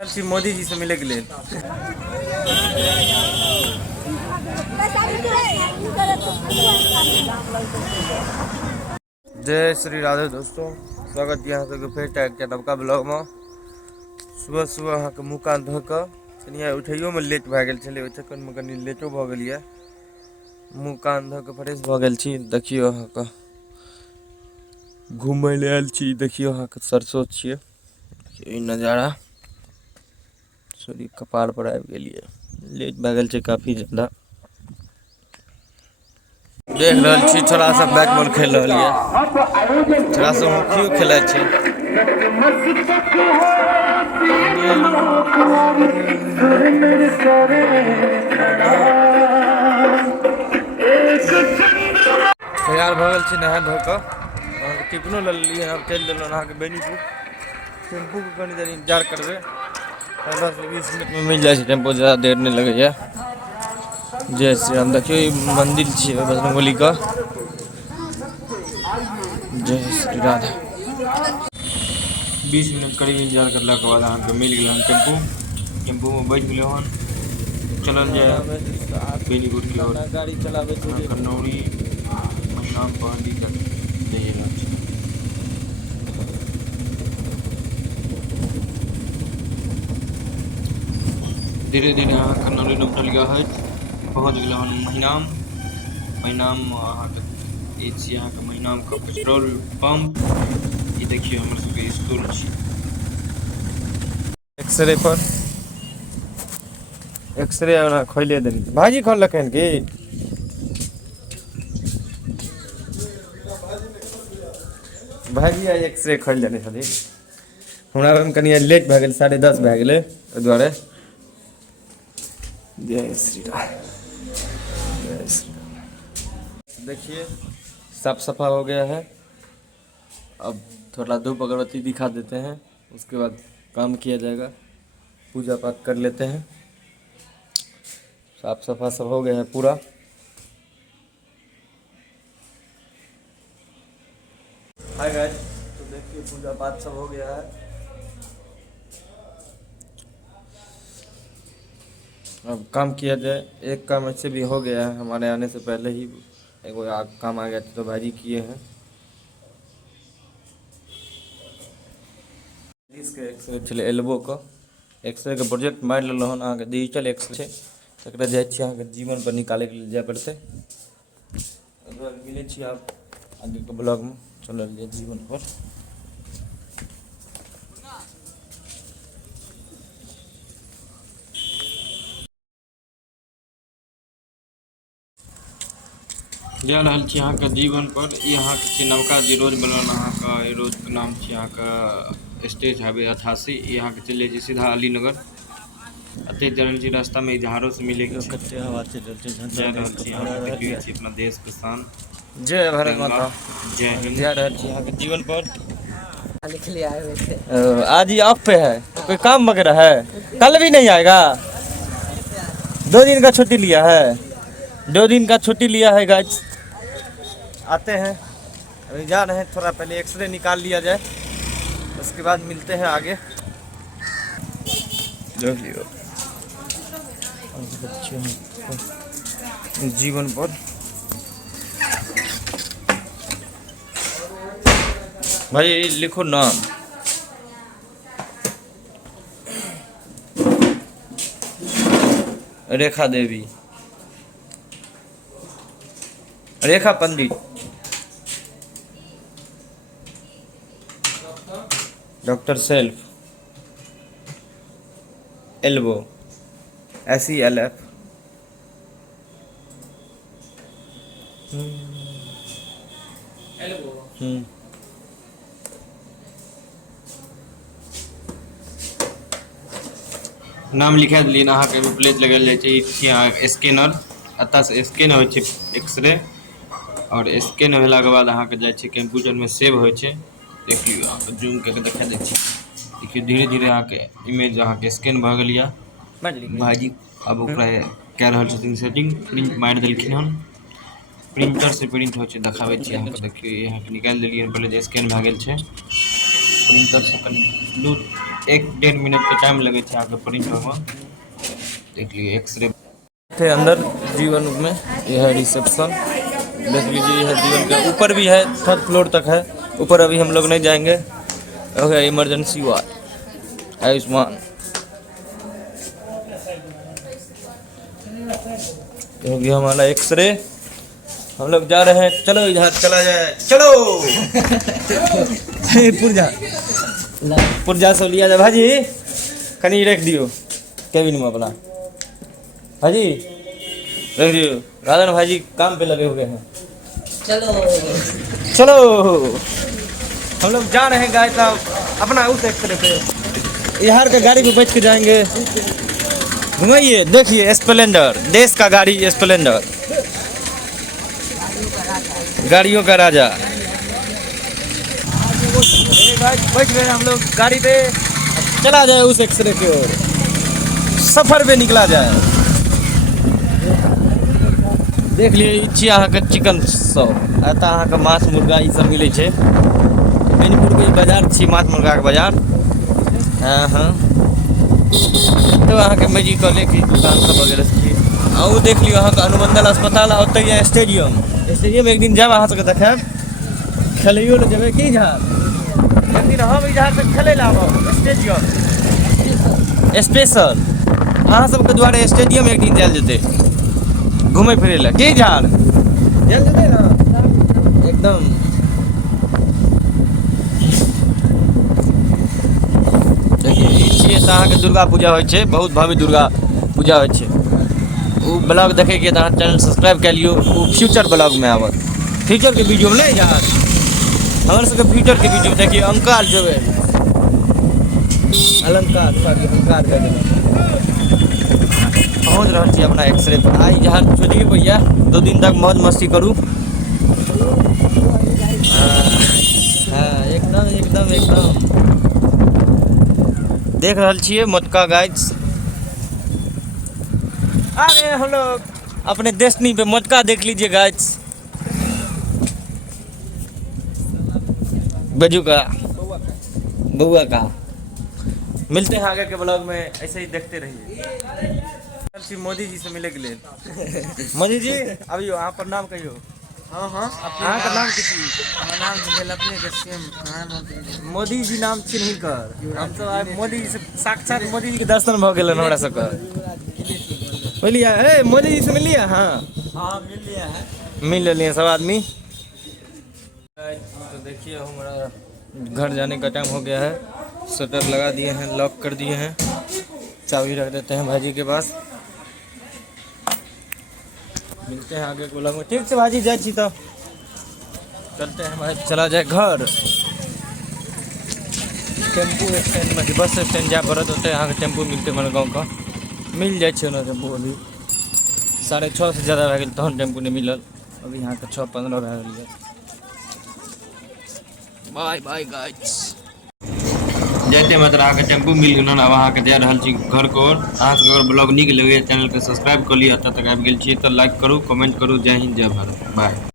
श्री मोदी जी से मिले के लिए। जय श्री राधे दोस्तों, स्वागत है यहाँ तक फिर टैग के नवका ब्लॉग में। सुबह सुबह अहाँ के मुँह कान धो कऽ कनिया उठैयो में लेट भए गेल छलै, ओहि चक्कर में कनि लेटो भऽ गेल यऽ। मुँह कान धो कऽ फ्रेश भऽ गेल छी। देखियो अहाँ के घूमय ले आयल छी। देखियो अहाँ के सरसों छियै, ई नजारा सूर्य कपार पर आबि गेलिए। लेट भए गेल छै काफी ज्यादा। देख रहल छी छोरा सब बैट बॉल खेल रहल है। छोरा सब हॉकियो खेलाइ छै। तैयार भऽ गेल छी नहा धो कऽ। टिफिनो लऽ लेलियै, आब चलि देलहुँ अहाँके बेनीपुर। टेम्पू के कनि देर इंतजार करबै, 15 से 20 मिनट में मिल जाए छै टेम्पू, ज़्यादा देर नहीं लगेगा। जय श्री राम। देखियो ई मंदिर छे बजरंगबली का। जय श्री राधे। 20 मिनट करीब इंतजार करला के बाद अहाँ के मिल गया टेम्पू। टेम्पू में बैठ गए हन, चलल जाए बेनीपुर की ओर। कन्नौरी महिनाम पहाड़ी तक जाइए। धीरे धीरे अहाँ कन्नौली निपटल गया है, पहुँच गए हन महिनाम। महिनाम अहाँ के छी अहाँ के महिनाम का पेट्रोल पंप। ये देखिए हमर सबके स्कूल छी। एक्सरे पर एक्सरे ओना खोले देनी भाजी खोल लखन की भाजी आई एक्सरे खोल देने छथि। हमरा में कनी लेट भए गेल, 10:30 भए गेलै, ओहि दुआरे। जय श्री राम, जय श्री राम। देखिए साफ सफा हो गया है। अब थोड़ा धूप अगरबत्ती दिखा देते हैं, उसके बाद काम किया जाएगा। पूजा पाठ कर लेते हैं। साफ सफा सब हो गया है पूरा। हाय गाइस, तो देखिए पूजा पाठ सब हो गया है। अब काम किया जाए। एक काम ऐसे भी हो गया है, हमारे आने से पहले ही एक काम आ गया था, तो भाजी किए हैं। इसके एक्सरे चले एल्बो का एक्सरे के प्रोजेक्ट मार लेलो हन। अहाँ के डिजिटल एक्सरे तकरा जाय छी, अहाँ के जीवन पर निकाले के लिए जाय पड़ते। अगर मिले छी आप आगे के ब्लॉग में, चलल जाए जीवन पर। जा रहल छी अहाँ के जीवन पर। ई अहाँ के नवका जे रोज बनल अहाँ के रोज के नाम छी अहाँ के स्टेज हाईवे 88। ई अहाँ के चले छी सीधा अलीनगर। अते जरल छी रास्ता में इजहारों से मिले के कते हवा चल रहल छै। जा रहल छी अहाँ के देखियो छी अपना देश के शान। जय भारत माता, जय हिंद। जा रहल छी अहाँ के जीवन पर। लिख लिया है वैसे। आज ही ऑफ पे है, कोई काम वगैरह है? कल भी नहीं आएगा? 2 दिन का छुट्टी लिया है, 2 दिन का छुट्टी लिया है गाइस। आते हैं, अभी जा रहे हैं। थोड़ा पहले एक्सरे निकाल लिया जाए, उसके बाद मिलते हैं आगे। जीवन पर भाई लिखो नाम। रेखा देवी, रेखा पंडित, डॉक्टर सेल्फ, एल्बो, SELF। नाम लिखा दिलिए ना। अहाँ के प्लेट लगल जाय छै। ई अहाँ स्कैनर, एतऽ से स्कैन होइ छै एक्सरे, और स्कैन होला के बाद अहाँ के जाय छै कंप्यूटर में सेव होइ छै। देख लियो, अहाँ के जूम करके दिखा दै छी। देखिए धीरे धीरे अहाँ के इमेज अहाँ के स्कैन भऽ गेल या। भाजी अब ओकरा कह रहल छथिन सेटिंग। प्रिंट मार देलखिन हन, प्रिंटर से प्रिंट होइ छै देखाबै छी अहाँ के। देखियो यहाँ के निकाल देलिए पहले जे स्कैन भऽ गेल छै। प्रिंटर से कनि दूर एक 1.5 मिनट के टाइम लगे थे यहाँ के प्रिंट में। देख लीजिए एक्सरे थे अंदर जीवन में। यह है रिसेप्शन, देख लीजिए। यह जीवन का ऊपर भी है, 3rd फ्लोर तक है। ऊपर अभी हम लोग नहीं जाएंगे। हो गया इमरजेंसी वार्ड आयुष्मान। हो गया हमारा एक्सरे। हम लोग जा रहे हैं, चलो इधर चला जाए, चलो पुरजा पुरजा सब लिया जाए। भाजी कहीं रख दियो केबिन में अपना, भाजी रख दियो। राजन भाजी काम पे लगे हुए हैं। चलो चलो हम लोग जा रहे हैं गाय साहब अपना उस एक्सरे पे। यहाँ के गाड़ी पे बैठ के जाएंगे। घुमाइए, देखिए स्प्लेंडर, देश का गाड़ी स्प्लेंडर, गाड़ियों का राजा। बैठ गए हम लोग गाड़ी पे, चला जाए उस एक्सरे की ओर, सफर पे निकला जाए। देख लीजिए यहाँ का चिकन शॉप आता, यहाँ का मांस मुर्गा ये सब मिले छे। बेनीपुर के बाजार छी, मांस मुर्गा के बाजार। हाँ हाँ, तो वहाँ के मेडिकल की दुकान सब वगैरह छी। और वो देख लियो यहाँ का अनुमंडल अस्पताल और तो ये स्टेडियम एक दिन जब अहाँ सबके देखेब, खेलियो ले जेबे की जहाँ एक दिन हम जहाँ से खेले ला स्टेडियम स्पेशल अहाँ सबके द्वारे स्टेडियम एक दिन जायल जेतै घूमे फिरे ला की जान जायल जेतै ना एकदम। देखिए ई छियै तऽ अहाँके दुर्गा पूजा होइ छै, बहुत भव्य दुर्गा पूजा होइ छै। वो ब्लॉग देखे के तो चैनल सब्सक्राइब कर लियो। वो फ्यूचर ब्लॉग में आवत, फ्यूचर के वीडियो में नहीं यार, हमारे सबके फ्यूचर के वीडियो देखिए। अंकार जो है अलंकार अलंकार कर पहुँच रहा थी अपना एक्सरे पर। आई जहाँ छोड़िए भैया 2 दिन तक मौज मस्ती करूँ। हाँ एकदम एकदम एकदम देख रहा छिए मोटका गाइस। आ गए हम लोग अपने डेस्टिनी पे। मोटका देख लीजिए गाइस, बजू का बउआ का। मिलते हैं आगे के ब्लॉग में, ऐसे ही देखते रहिए। मोदी जी से मिले के लिए मोदी जी अभी यहाँ पर नाम कहियो। हाँ हाँ, अहाँ का नाम किसी हमारा नाम भेल अपने के सेम प्रधानमंत्री मोदी जी नाम चिन्ह कर। हम तो आइ मोदी जी से साक्षात मोदी जी के दर्शन भ गेल हमरा सबके। बोलिए ए मोदी जी से मिलिए। हाँ हाँ मिल लिया है, मिल लिए सब आदमी। तो देखिए हमारा घर जाने का टाइम हो गया है। शटर लगा दिए हैं, लॉक कर दिए हैं, चाबी रख देते हैं भाजी के पास। मिलते हैं आगे को में। ठीक से भाजी जाए तो चलते हैं भाई, चला जाए घर। टेम्पू स्टैंड में, बस स्टैंड जा पड़त होते यहाँ के टेम्पू मिलते हमारे गाँव का मिल जाए ना टेम्पू। अभी 6:30 से ज़्यादा रह गए तहन टेम्पू नहीं मिलल। अभी यहाँ के 6:15 रह गई है। Bye bye guys. जैते मतलब अहाँ के टेम्पू मिल गए ना, अब अहाँ के जा रहल छी घर को ओर। अहाँ सबके अगर ब्लॉग नीक लगे चैनल के सब्सक्राइब कर लिअ। एतऽ तक आबि गेल छी तऽ लाइक करू, कमेंट करू। जय हिंद जय भारत, बाय।